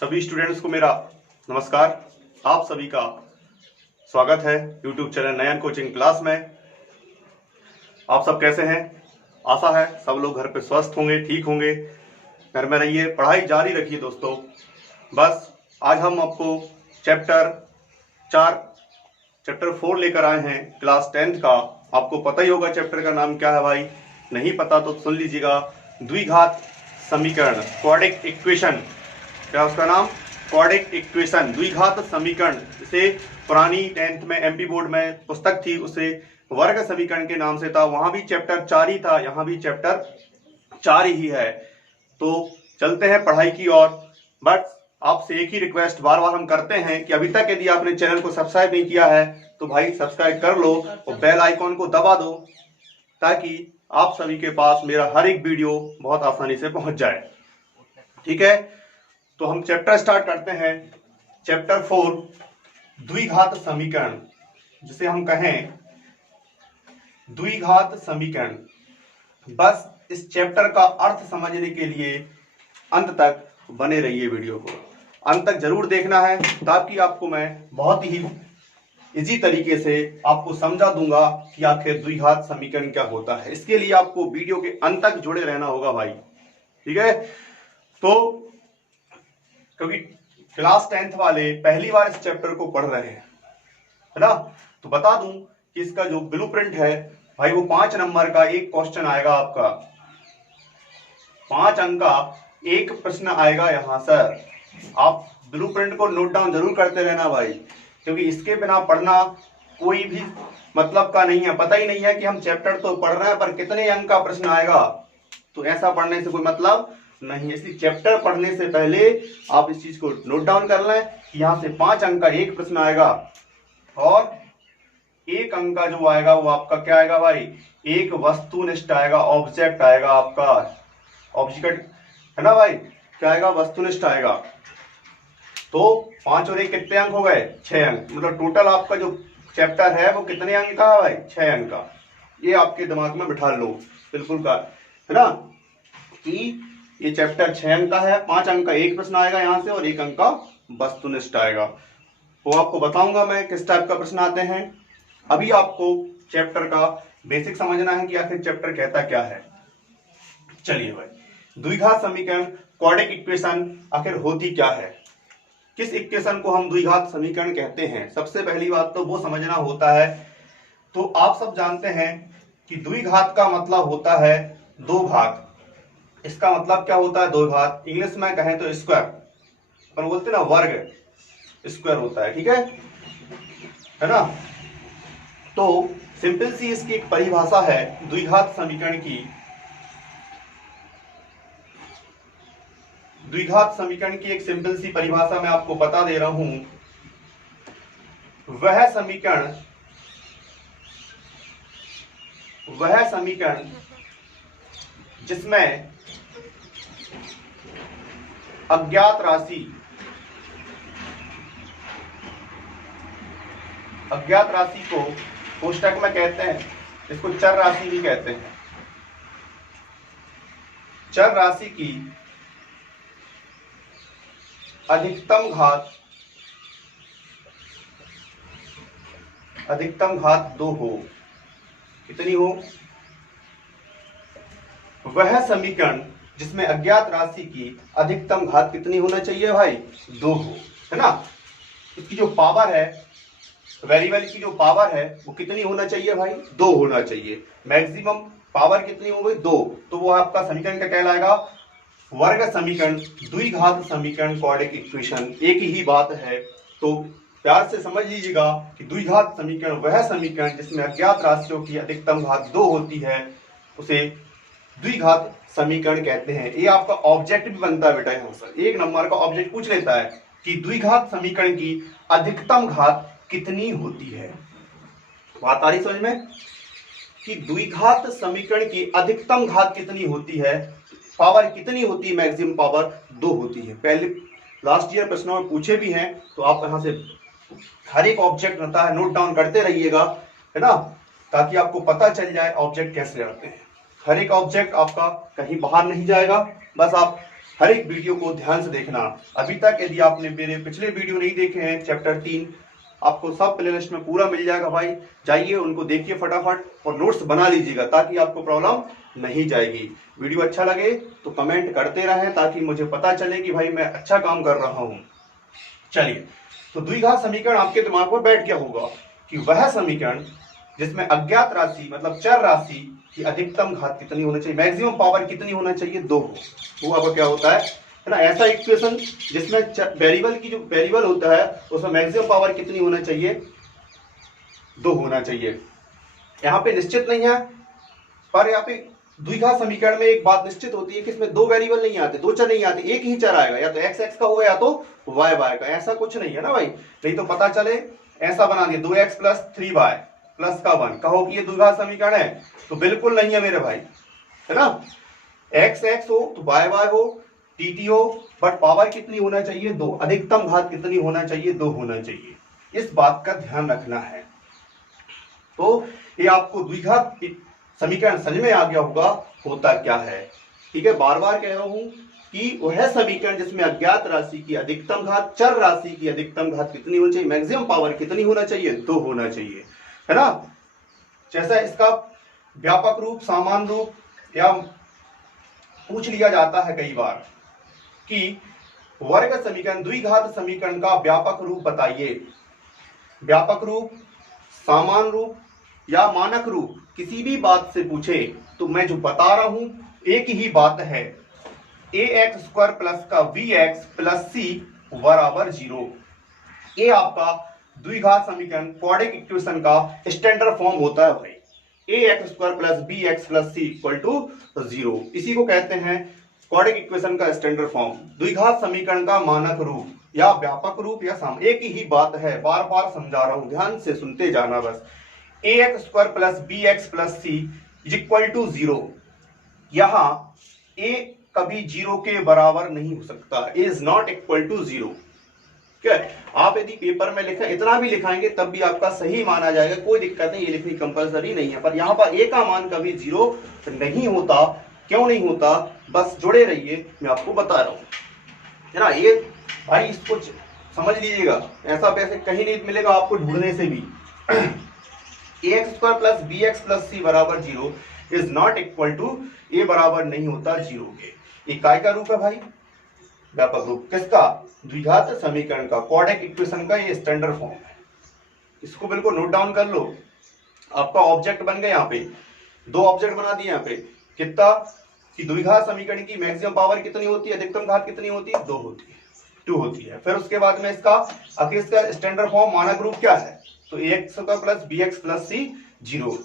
सभी स्टूडेंट्स को मेरा नमस्कार। आप सभी का स्वागत है यूट्यूब चैनल नयन कोचिंग क्लास में। आप सब कैसे हैं? आशा है सब लोग घर पे स्वस्थ होंगे, ठीक होंगे। घर में रहिए, पढ़ाई जारी रखिए दोस्तों। बस आज हम आपको चैप्टर 4 लेकर आए हैं क्लास 10th का। आपको पता ही होगा चैप्टर का नाम क्या है भाई, नहीं पता तो सुन लीजिएगा। द्विघात समीकरण, क्वाड्रेटिक इक्वेशन। क्या उसका नाम? क्वाड्रेटिक इक्वेशन, द्विघात समीकरण। इसे पुरानी 10th में एमपी बोर्ड में पुस्तक थी, उसे वर्ग समीकरण के नाम से था। वहां भी चैप्टर 4 ही था, यहाँ भी चैप्टर 4 ही है। तो चलते हैं पढ़ाई की ओर। बट आपसे एक ही रिक्वेस्ट बार बार हम करते हैं कि अभी तक यदि आपने चैनल को सब्सक्राइब नहीं किया है तो भाई सब्सक्राइब कर लो और बेल आइकॉन को दबा दो, ताकि आप सभी के पास मेरा हर एक वीडियो बहुत आसानी से पहुंच जाए। ठीक है, तो हम चैप्टर स्टार्ट करते हैं। चैप्टर 4 द्विघात समीकरण, जिसे हम कहें द्विघात समीकरण। बस इस चैप्टर का अर्थ समझने के लिए अंत तक बने रहिए। वीडियो को अंत तक जरूर देखना है, ताकि आपको मैं बहुत ही इजी तरीके से आपको समझा दूंगा कि आखिर द्विघात समीकरण क्या होता है। इसके लिए आपको वीडियो के अंत तक जुड़े रहना होगा भाई। ठीक है, तो क्योंकि क्लास 10th वाले पहली बार इस चैप्टर को पढ़ रहे हैं, है ना, तो बता दूं कि इसका जो ब्लूप्रिंट है भाई, वो 5 नंबर का एक क्वेश्चन आएगा आपका। 5 अंक का एक प्रश्न आएगा यहां सर। आप ब्लूप्रिंट को नोट डाउन जरूर करते रहना भाई, क्योंकि इसके बिना पढ़ना कोई भी मतलब का नहीं है। पता ही नहीं है कि हम चैप्टर तो पढ़ रहे हैं पर कितने अंक का प्रश्न आएगा, तो ऐसा पढ़ने से कोई मतलब नहीं। इसलिए चैप्टर पढ़ने से पहले आप इस चीज को नोट डाउन कर लें कि यहाँ से 5 अंक का एक प्रश्न आएगा, और एक अंक का जो आएगा वो आपका क्या आएगा भाई, एक वस्तुनिष्ठ आएगा, ऑब्जेक्ट आएगा आपका। ऑब्जेक्ट है ना भाई, क्या आएगा? वस्तुनिष्ठ आएगा। तो 5 और 1 कितने अंक हो गए? 6 अंक। मतलब टोटल आपका जो चैप्टर है वो कितने अंक का है भाई? 6 अंक का। ये आपके दिमाग में बिठा लो बिल्कुल का, है ना, कि ये चैप्टर 6 अंक का है। 5 अंक का एक प्रश्न आएगा यहाँ से और 1 अंक का वस्तुनिष्ठ आएगा। वो आपको बताऊंगा मैं किस टाइप का प्रश्न आते हैं। अभी आपको चैप्टर का बेसिक समझना है कि आखिर चैप्टर कहता क्या है। चलिए भाई, द्विघात समीकरण, क्वाड्रेटिक इक्वेशन आखिर होती क्या है? किस इक्वेशन को हम द्विघात समीकरण कहते हैं? सबसे पहली बात तो वो समझना होता है। तो आप सब जानते हैं कि द्विघात का मतलब होता है दो घात। इसका मतलब क्या होता है? दो घात। इंग्लिश में कहें तो स्क्वायर, पर बोलते ना वर्ग, स्क्वायर होता है। ठीक है ना। तो सिंपल सी इसकी एक परिभाषा है द्विघात समीकरण की। द्विघात समीकरण की एक सिंपल सी परिभाषा मैं आपको बता दे रहा हूं। वह समीकरण जिसमें अज्ञात राशि को कोष्टक में कहते हैं, इसको चर राशि भी कहते हैं। चर राशि की अधिकतम घात 2 हो। कितनी हो? वह समीकरण जिसमें अज्ञात राशि की अधिकतम घात कितनी होना चाहिए भाई? 2 हो, है ना। इसकी जो पावर है, वेरिएबल की जो पावर है वो कितनी होना चाहिए भाई? 2 होना चाहिए। मैक्सिमम पावर कितनी हो गई? 2। तो वो आपका समीकरण क्या कहलाएगा? वर्ग समीकरण, द्विघात समीकरण, क्वाड्रेटिक इक्वेशन। एक ही बात है, तो प्यार से समझ लीजिएगा कि द्विघात समीकरण वह समीकरण जिसमें अज्ञात राशियों की अधिकतम घात 2 होती है, उसे द्विघात समीकरण कहते हैं। ये आपका ऑब्जेक्ट भी बनता है बेटा। यहाँ से 1 नंबर का ऑब्जेक्ट पूछ लेता है कि द्विघात समीकरण की अधिकतम घात कितनी होती है। बात आ रही समझ में कि द्विघात समीकरण की अधिकतम घात कितनी होती है? पावर कितनी होती है? मैक्सिमम पावर 2 होती है। पहले लास्ट ईयर प्रश्नों में पूछे भी हैं, तो आप यहां से हर एक ऑब्जेक्ट रहता है, नोट डाउन करते रहिएगा, है ना, ताकि आपको पता चल जाए ऑब्जेक्ट कैसे आते हैं। हर एक ऑब्जेक्ट आपका कहीं बाहर नहीं जाएगा, बस आप हर एक वीडियो को ध्यान से देखना। अभी तक यदि आपने मेरे पिछले वीडियो नहीं देखे हैं, चैप्टर 3 आपको सब प्लेलिस्ट में पूरा मिल जाएगा भाई, जाइए उनको देखिए फटाफट और नोट्स बना लीजिएगा ताकि आपको प्रॉब्लम नहीं जाएगी। वीडियो अच्छा लगे तो कमेंट करते रहें ताकि मुझे पता चले कि भाई मैं अच्छा काम कर रहा हूं। चलिए, तो द्विघात समीकरण आपके दिमाग में बैठ गया होगा कि वह समीकरण जिसमें अज्ञात राशि मतलब चर राशि की अधिकतम घात कितनी होनी चाहिए, मैक्सिमम पावर कितनी होना चाहिए, 2 हो। वो आपका क्या होता है ना, ऐसा इक्वेशन जिसमें वेरिएबल की जो वेरिएबल होता है उसमें मैक्सिमम पावर कितनी होना चाहिए, 2 होना चाहिए। यहाँ पे निश्चित नहीं है, पर यहाँ पे द्विघात समीकरण में एक बात निश्चित होती है कि इसमें 2 वेरिएबल नहीं आते, 2 चर नहीं आते, एक ही चर आएगा, या तो x x का होगा या तो y y का। ऐसा कुछ नहीं है ना भाई, नहीं तो पता चले ऐसा बना दिया 2x प्लस 3y प्लस का 1, कहो कि ये द्विघात समीकरण है, तो बिल्कुल नहीं है मेरे भाई, है ना। x x हो तो y y हो, dt हो, बट पावर कितनी होना चाहिए, 2। अधिकतम घात कितनी होना चाहिए, 2 होना चाहिए। इस बात का ध्यान रखना है। तो ये आपको द्विघात समीकरण समझ में आ गया होगा होता क्या है। ठीक है, बार बार कह रहा हूं कि वह समीकरण जिसमें अज्ञात राशि की अधिकतम घात, चर राशि की अधिकतम घात कितनी होनी चाहिए, मैक्सिमम पावर कितनी होना चाहिए, 2 होना चाहिए, है ना। जैसा इसका व्यापक रूप, सामान्य रूप या पूछ लिया जाता है कई बार कि वर्ग समीकरण, द्विघात समीकरण का व्यापक रूप बताइए। व्यापक रूप, सामान्य रूप या मानक रूप किसी भी बात से पूछे तो मैं जो बता रहा हूं एक ही बात है, ax स्क्वायर प्लस का bx प्लस c बराबर 0। ये आपका द्विघात समीकरण क्वाड्रेटिक इक्वेशन का स्टैंडर्ड फॉर्म होता है भाई, ax square plus bx plus c equal to 0। इसी को कहते हैं क्वाड्रेटिक इक्वेशन का स्टैंडर्ड फॉर्म, द्विघात समीकरण का मानक रूप या व्यापक रूप या सामान्य। एक ही बात है, बार बार समझा रहा हूं, ध्यान से सुनते जाना बस। ax square plus bx plus c is equal to 0। यहां a कभी 0 के बराबर नहीं हो सकता, a is not equal to 0। क्या आप यदि पेपर में लिखें, इतना भी लिखाएंगे तब भी आपका सही माना जाएगा, कोई दिक्कत नहीं, ये लिखनी कंपलसरी नहीं है। पर यहाँ पर a का मान कभी 0 नहीं होता। क्यों नहीं होता, बस जुड़े रहिए, मैं आपको बता रहा हूं, है ना। ये भाई इसको समझ लीजिएगा, ऐसा वैसे कहीं नहीं मिलेगा आपको ढूंढने से भी। ax square plus bx plus c बराबर 0 is not equal to, a बराबर नहीं होता 0 के। ये काय का रूप है भाई, व्यापक रूप किसका, द्विघात समीकरण का, क्वाड्रेटिक इक्वेशन का ये स्टैंडर्ड फॉर्म है। इसको बिल्कुल नोट डाउन कर लो। आपका ऑब्जेक्ट बन गया, यहाँ पे 2 ऑब्जेक्ट बना दिए यहाँ पे, कितना कि द्विघात समीकरण की मैक्सिमम पावर कितनी होती है, अधिकतम घात कितनी होती है, 2 होती है, 2 होती है। फिर उसके बाद में इसका आखिर इसका स्टैंडर्ड फॉर्म मानक रूप क्या है, तो ax square plus bx plus c 0।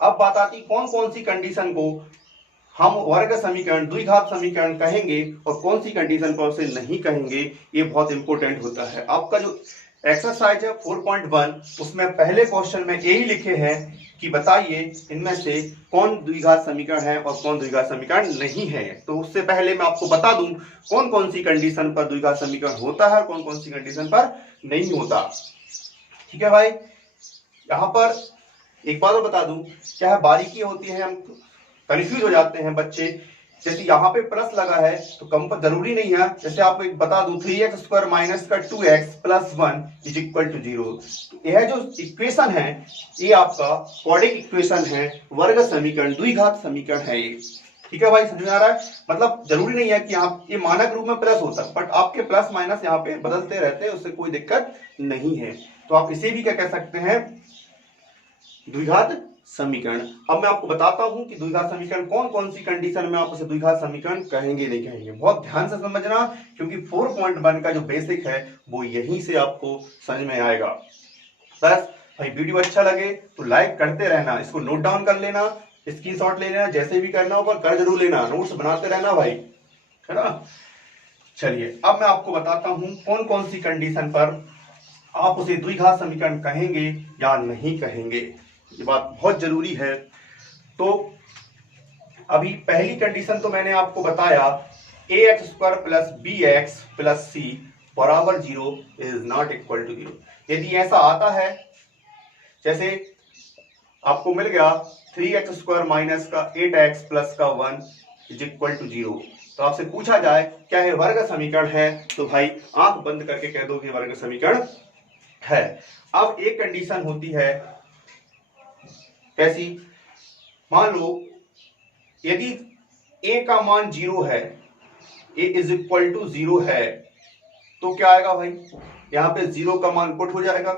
अब बात आती कौन कौन सी कंडीशन को हम वर्ग समीकरण, द्विघात समीकरण कहेंगे और कौन सी कंडीशन पर उसे नहीं कहेंगे, ये बहुत इंपॉर्टेंट होता है। आपका जो एक्सरसाइज है 4.1 उसमें पहले क्वेश्चन में यही लिखे हैं कि बताइए इनमें से कौन द्विघात समीकरण है और कौन द्विघात समीकरण नहीं है। तो उससे पहले मैं आपको बता दूं कौन कौन सी कंडीशन पर द्विघात समीकरण होता है और कौन कौन सी कंडीशन पर नहीं होता। ठीक है भाई, यहाँ पर एक बात और बता दूं, क्या है बारीकी होती है, हम कंफ्यूज हो जाते हैं बच्चे। जैसे यहाँ पे प्लस लगा है तो कम पर जरूरी नहीं है, जैसे आपको एक बता दूं 3x स्क्वायर माइनस का 2x plus 1 is equal to 0। यह जो इक्वेशन है ये आपका क्वाड्रेटिक इक्वेशन है, वर्ग समीकरण, द्विघात समीकरण है ये। ठीक है भाई, समझ में आ रहा है। मतलब जरूरी नहीं है कि आप ये मानक रूप में प्लस होता है, बट आपके प्लस माइनस यहाँ पे बदलते रहते हैं, उससे कोई दिक्कत नहीं है। तो आप इसे भी क्या कह सकते हैं, द्विघात समीकरण। अब मैं आपको बताता हूं कि द्विघात समीकरण कौन कौन सी कंडीशन में आप उसे द्विघात समीकरण कहेंगे नहीं कहेंगे। बहुत ध्यान से समझना, क्योंकि 4.1 का जो बेसिक है वो यहीं से आपको समझ में आएगा। बस भाई वीडियो अच्छा लगे तो लाइक करते रहना, इसको नोट डाउन कर लेना, स्क्रीनशॉट ले लेना, जैसे भी करना हो पर कर जरूर लेना, नोट्स बनाते रहना भाई, है ना। चलिए अब मैं आपको बताता हूं कौन कौन सी कंडीशन पर आप उसे द्विघात समीकरण कहेंगे या नहीं कहेंगे, ये बात बहुत जरूरी है। तो अभी पहली कंडीशन तो मैंने आपको बताया, ax square plus bx plus c बराबर 0 इज नॉट इक्वल टू 0। यदि ऐसा आता है, जैसे आपको मिल गया 3x स्क्वायर माइनस का 8x प्लस का 1 इज इक्वल टू 0, तो आपसे पूछा जाए क्या है वर्ग समीकरण है, तो भाई आंख बंद करके कह दो कि वर्ग समीकरण है। अब एक कंडीशन होती है कैसी, मान लो यदि a का मान 0 है, a इज इक्वल टू 0 है, तो क्या आएगा भाई, यहाँ पे 0 का मान पुट हो जाएगा।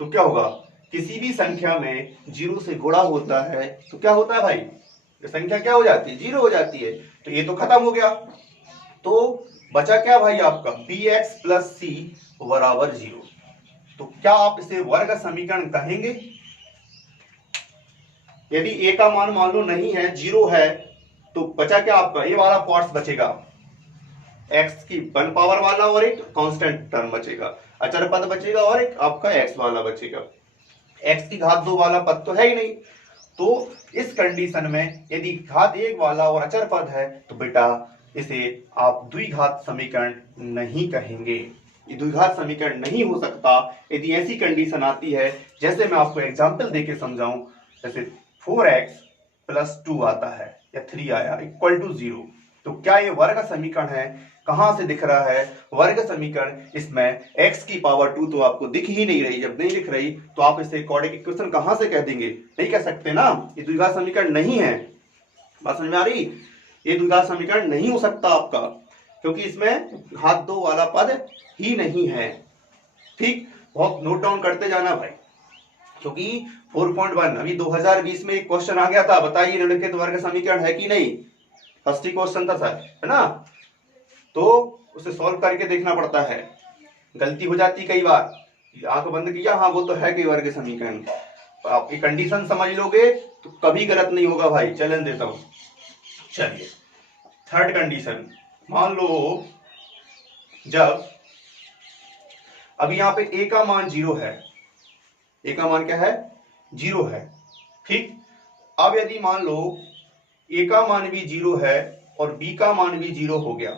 तो क्या होगा, किसी भी संख्या में 0 से गुणा होता है तो क्या होता है भाई, संख्या क्या हो जाती है, 0 हो जाती है। तो ये तो खत्म हो गया, तो बचा क्या भाई आपका bx प्लस सी बराबर 0। तो क्या आप इसे वर्ग समीकरण कहेंगे। यदि a का मान लो नहीं है, 0 है, तो बचा क्या आपका, ये वाला पार्ट्स बचेगा, x की 1 पावर वाला और एक कांस्टेंट टर्म बचेगा, अचर पद बचेगा और एक आपका x वाला बचेगा। x की घात 2 वाला पद तो है ही नहीं, तो इस कंडीशन में यदि घात 1 वाला और अचर पद है तो बेटा इसे आप द्विघात समीकरण नहीं कहेंगे। ये द्विघात समीकरण नहीं हो सकता यदि ऐसी कंडीशन आती है, जैसे मैं आपको एग्जांपल देके समझाऊं, जैसे 4x प्लस 2 आता है या 3 आया इक्वल टू 0, तो क्या ये वर्ग समीकरण है, कहां से दिख रहा है वर्ग समीकरण, इसमें x की पावर 2 तो आपको दिख ही नहीं रही। जब नहीं दिख रही तो आप इसे क्वाड्रेटिक इक्वेशन कहां से कह देंगे, नहीं कह सकते ना, ये द्विघात समीकरण नहीं है। बात समझ में आ रही, ये द्विघात समीकरण नहीं हो सकता आपका, क्योंकि इसमें घात 2 वाला पद ही नहीं है। ठीक, बहुत नोट डाउन करते जाना भाई, क्योंकि 4.1 अभी 2020 में एक क्वेश्चन आ गया था, बताइए निम्नलिखित वर्ग समीकरण है कि नहीं, फर्स्ट ही क्वेश्चन था सर, है ना, तो उसे सॉल्व करके देखना पड़ता है, गलती हो जाती कई बार, आंख बंद किया हाँ वो तो है कि वर्ग समीकरण, आप ये कंडीशन समझ लोगे तो कभी गलत नहीं होगा भाई, चैलेंज देता हूं। चलिए थर्ड कंडीशन, मान लो जब अभी यहाँ पे a का मान 0 है, a का मान क्या है 0 है, ठीक। अब यदि मान लो a का मान भी 0 है और b का मान भी 0 हो गया,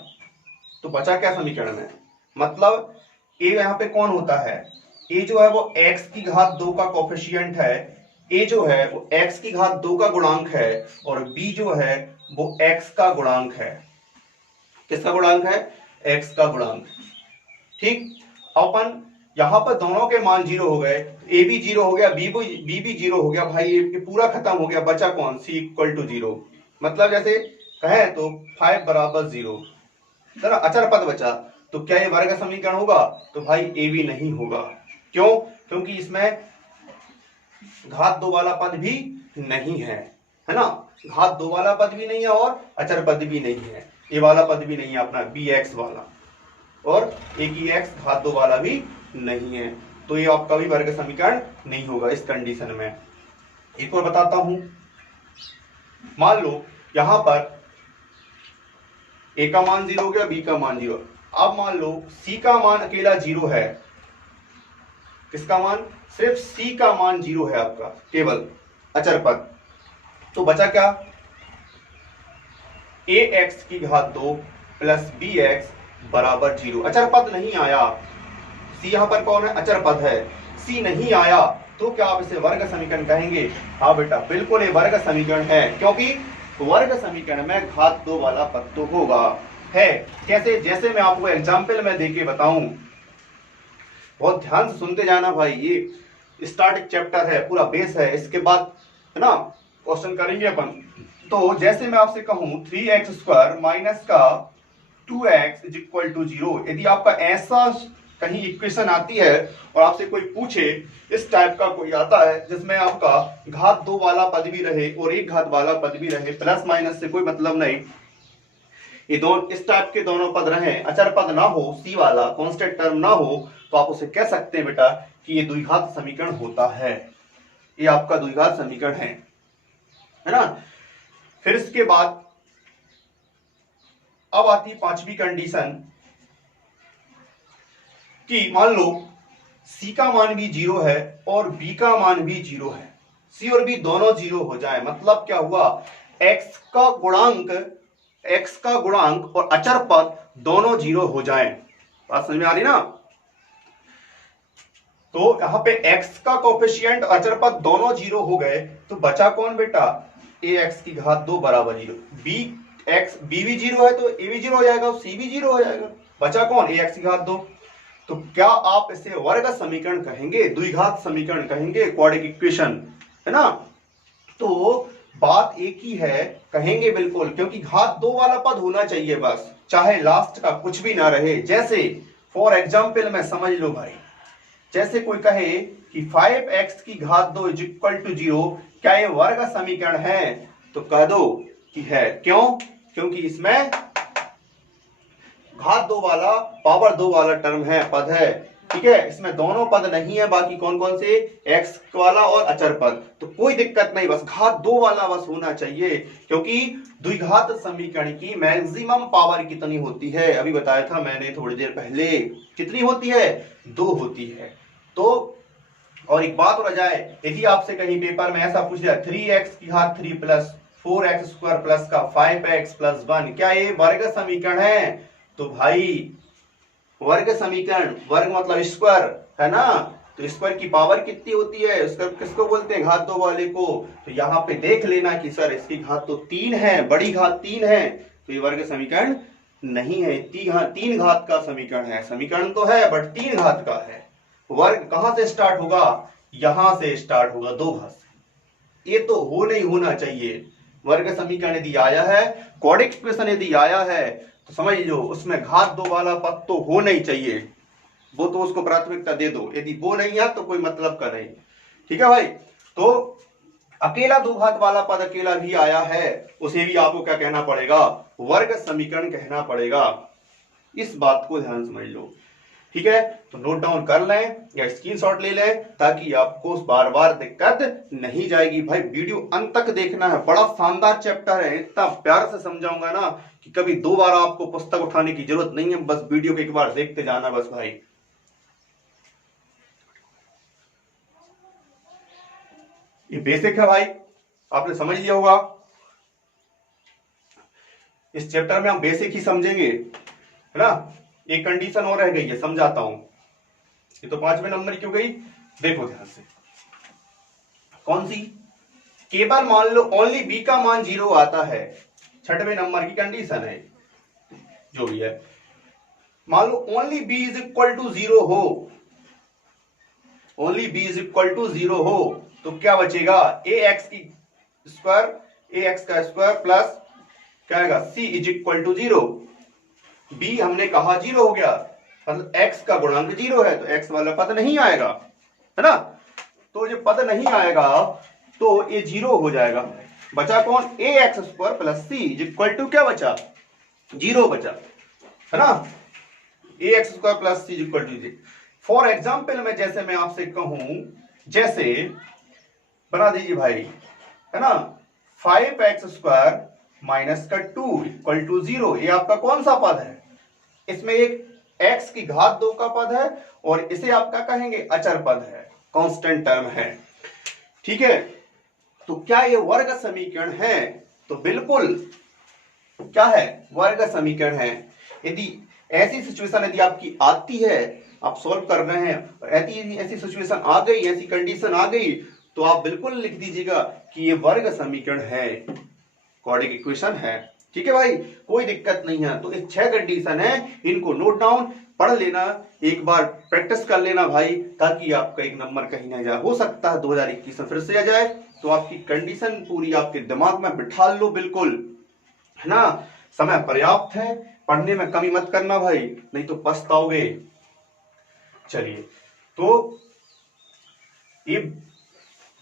तो बचा क्या समीकरण में, मतलब a यहाँ पे कौन होता है, a जो है वो x की घात 2 का कोफिशिएंट है, a जो है वो x की घात 2 का गुणांक है, और b जो है वो x का गुणांक है। किसका गुणांक है, x का गुणांक, ठीक। अपन यहां पर दोनों के मान 0 हो गए, a भी 0 हो गया, b भी 0 हो गया, भाई ये पूरा खत्म हो गया, बचा कौन, c इक्वल टू 0, मतलब जैसे कहें तो 5 बराबर 0, जरा अचर पद बचा, तो क्या ये वर्ग समीकरण होगा, तो भाई ए भी नहीं होगा। क्यों, क्योंकि इसमें घात 2 वाला पद भी नहीं है, है ना, घात 2 वाला पद भी नहीं है और अचर पद भी नहीं है, ये वाला पद भी नहीं है अपना bx वाला, और एक ही x घात 2 वाला भी नहीं है, तो ये आपका भी वर्ग समीकरण नहीं होगा इस कंडीशन में। एक और बताता हूं, मान लो यहां पर a का मान 0 हो गया, b का मान 0, अब मान लो c का मान अकेला 0 है, किसका मान, सिर्फ c का मान 0 है आपका, केवल अचर पद, तो बचा क्या, ax की घात 2 प्लस bx बराबर 0, अचर पद नहीं आया, c यहां पर कौन है, अचर पद है, c नहीं आया, तो क्या आप इसे वर्ग समीकरण कहेंगे, हाँ बेटा बिल्कुल ये वर्ग समीकरण है, क्योंकि वर्ग समीकरण में घात 2 वाला पद तो होगा, है। कैसे, जैसे मैं आपको एग्जाम्पल में देके बताऊं, बहुत ध्यान से सुनते जाना भाई, ये स्टार्टिंग चैप्टर है, पूरा बेस है, इसके बाद है ना क्वेश्चन करेंगे अपन। तो जैसे मैं आपसे कहूं 3x स्क्वायर माइनस का 2x इज इक्वल टू 0, यदि आपका ऐसा कहीं इक्वेशन आती है और आपसे कोई पूछे, इस टाइप का कोई आता है जिसमें आपका घात 2 वाला पद भी रहे और एक घात वाला पद भी रहे, प्लस माइनस से कोई मतलब नहीं, ये दोनों इस टाइप के दोनों पद रहे, अचर पद ना हो, सी वाला कांस्टेंट टर्म ना हो, तो आप उसे कह सकते हैं बेटा कि ये द्विघात समीकरण होता है, ये आपका द्विघात समीकरण है ना। फिर इसके बाद अब आती पांचवी कंडीशन कि मान लो c का मान भी 0 है और b का मान भी 0 है, c और b दोनों 0 हो जाए, मतलब क्या हुआ, x का गुणांक और अचर पद दोनों 0 हो जाएं, बात समझ में आ रही ना। तो यहां पे x का कोफिशिएंट अचर पद दोनों 0 हो गए, तो बचा कौन बेटा, ax की घात 2 बराबर 0, b एक्स बी भी 0 है तो ए भी 0 हो जाएगा, सी भी 0 हो जाएगा। बचा कौन? ए एक्स की घात 2। तो क्या आप इसे वर्ग समीकरण कहेंगे, द्विघात समीकरण कहेंगे, क्वाड्रेटिक इक्वेशन, है ना? तो बात एक ही है, कहेंगे बिल्कुल, क्योंकि घात 2 वाला पद होना चाहिए बस, चाहे लास्ट का कुछ भी ना रहे। जैसे फॉर एग्जाम्पल में समझ लो भाई, जैसे कोई कहे कि 5x की घात 2 इज इक्वल टू 0, क्या ये वर्ग समीकरण है? तो कह दो कि है। क्यों? क्योंकि इसमें घात 2 वाला, पावर 2 वाला टर्म है, पद है, ठीक है। इसमें दोनों पद नहीं है, बाकी कौन कौन से? x वाला और अचर पद। तो कोई दिक्कत नहीं, बस घात 2 वाला बस होना चाहिए, क्योंकि द्विघात समीकरण की मैक्सिमम पावर कितनी होती है? अभी बताया था मैंने थोड़ी देर पहले, कितनी होती है? 2 होती है। तो और एक बात और आ जाए, यदि आपसे कहीं पेपर में ऐसा पूछ दिया 3x की घात 3 प्लस 4x स्क्वायर प्लस का 5x प्लस 1, क्या ये वर्ग समीकरण है? तो भाई वर्ग समीकरण, वर्ग मतलब स्क्वायर, है ना? तो स्क्वायर की पावर कितनी होती है? स्क्वायर किसको बोलते हैं? घात 2 वाले को। तो यहाँ पे देख लेना कि सर इसकी घात तो 3 है, बड़ी घात 3 है, तो ये वर्ग समीकरण नहीं है, 3 घात का समीकरण है। समीकरण तो है बट 3 घात का है। वर्ग कहां से स्टार्ट होगा? यहां से स्टार्ट होगा, 2 घात से। ये तो हो नहीं होना चाहिए। वर्ग समीकरण यदि आया है, क्वाड्रेटिक इक्वेशन यदि आया है, तो समझ लो उसमें घात 2 वाला पद तो हो नहीं चाहिए, वो तो उसको प्राथमिकता दे दो। यदि वो नहीं है तो कोई मतलब का नहीं, ठीक है भाई। तो अकेला 2 घात वाला पद अकेला भी आया है, उसे भी आपको क्या कहना पड़ेगा? वर्ग समीकरण कहना पड़ेगा। इस बात को ध्यान समझ लो, ठीक है। तो नोट डाउन कर लें या स्क्रीनशॉट ले लें, ताकि आपको बार बार दिक्कत नहीं जाएगी। भाई वीडियो अंत तक देखना है, बड़ा शानदार चैप्टर है, इतना प्यार से समझाऊंगा ना कि कभी 2 बार आपको पुस्तक उठाने की जरूरत नहीं है, बस वीडियो को एक बार देखते जाना बस भाई। ये बेसिक है भाई, आपने समझ लिया होगा। इस चैप्टर में हम बेसिक ही समझेंगे, है ना। एक कंडीशन और रह गई है, समझाता हूं। ये तो 5वें नंबर क्यों गई, देखो ध्यान से। कौन सी? केवल मान लो ओनली बी का मान 0 आता है, 6वें नंबर की कंडीशन है, जो भी है। मान लो only B is equal to 0 हो, only B is equal to 0 हो, तो क्या बचेगा? ए एक्स की स्क्वायर, ए एक्स का स्क्वायर प्लस क्या आएगा? C is equal to 0। B हमने कहा 0 हो गया, मतलब x का गुणांक 0 है, तो x वाला पद नहीं आएगा, है ना। तो जो पद नहीं आएगा तो ये 0 हो जाएगा। बचा कौन? A X square plus C is equal to क्या बचा? 0 बचा, है ना। A X square plus C is equal to. For example में जैसे मैं आपसे कहूं, जैसे बना दीजिए भाई, है ना, 5x स्क्वायर माइनस का 2 इक्वल टू 0। ये आपका कौन सा पद है? इसमें एक x की घात 2 का पद है और इसे आपका कहेंगे अचर पद है, कांस्टेंट टर्म है, ठीक है। तो क्या ये वर्ग समीकरण है? तो बिल्कुल क्या है? वर्ग समीकरण है। यदि ऐसी सिचुएशन यदि आपकी आती है, आप सॉल्व कर रहे हैं और ऐसी सिचुएशन आ गई, ऐसी कंडीशन आ गई, तो आप बिल्कुल लिख दीजिएगा कि ये वर्ग समीकरण है, क्वाड्रेटिक इक्वेशन है, ठीक है भाई, कोई दिक्कत नहीं है। तो ये 6 कंडीशन है, इनको नोट डाउन पढ़ लेना, एक बार प्रैक्टिस कर लेना भाई, ताकि आपका एक नंबर कहीं ना जाए। हो सकता है 2021 में फिर से आ जाए, तो आपकी कंडीशन पूरी आपके दिमाग में बिठा लो बिल्कुल, है ना। समय पर्याप्त है, पढ़ने में कमी मत करना भाई, नहीं तो पछताओगे। चलिए, तो ये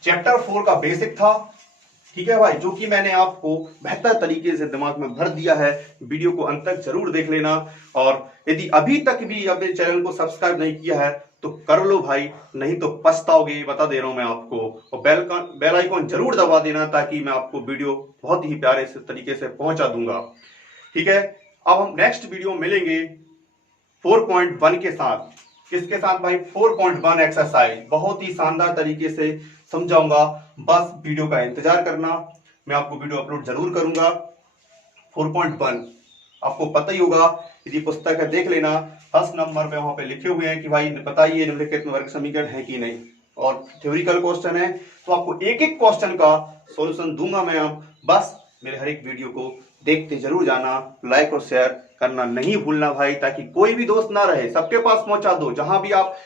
चैप्टर 4 का बेसिक था, ठीक है भाई, जो कि मैंने आपको बेहतर तरीके से दिमाग में भर दिया है। वीडियो को अंत तक जरूर देख लेना, और यदि अभी तक भी अपने चैनल को सब्सक्राइब नहीं किया है तो कर लो भाई, नहीं तो पछताओगे, बता दे रहा हूं मैं आपको। और बेल आइकॉन जरूर दबा देना, ताकि मैं आपको वीडियो बहुत ही प्यारे से तरीके से पहुंचा दूंगा, ठीक है। अब हम नेक्स्ट वीडियो मिलेंगे 4.1 के साथ। किसके साथ भाई? 4.1 एक्सरसाइज, बहुत ही शानदार तरीके से समझाऊंगा, बस वीडियो का इंतजार करना, मैं आपको वीडियो अपलोड जरूर करूंगा। 4.1 आपको पता ही होगा, यदि पुस्तक है देख लेना, फर्स्ट नंबर पे वहां पे लिखे हुए हैं कि भाई बताइए निम्नलिखित में वर्ग समीकरण है कि नहीं, और थ्योरिकल क्वेश्चन है, तो आपको एक एक क्वेश्चन का सॉल्यूशन दूंगा मैं। बस मेरे हर एक वीडियो को देखते जरूर जाना, लाइक और शेयर करना नहीं भूलना भाई, ताकि कोई भी दोस्त ना रहे, सबके पास पहुंचा दो। जहां भी आप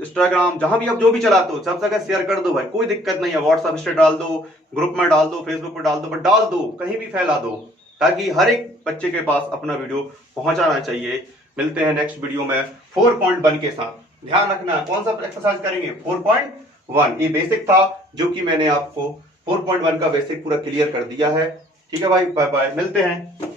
इंस्टाग्राम, जहां भी आप जो भी चलाते हो, सब जगह शेयर कर दो भाई, कोई दिक्कत नहीं है। व्हाट्सएप स्टेटस डाल दो, ग्रुप में डाल दो, फेसबुक पर डाल दो, बट डाल दो, कहीं भी फैला दो, ताकि हर एक बच्चे के पास अपना वीडियो पहुंचाना चाहिए। मिलते हैं नेक्स्ट वीडियो में 4.1 के साथ। ध्यान रखना कौन सा एक्सरसाइज करेंगे, 4.1। ये बेसिक था जो कि मैंने आपको 4.1 का बेसिक पूरा क्लियर कर दिया है। ठीक है भाई, बाय बाय, मिलते हैं।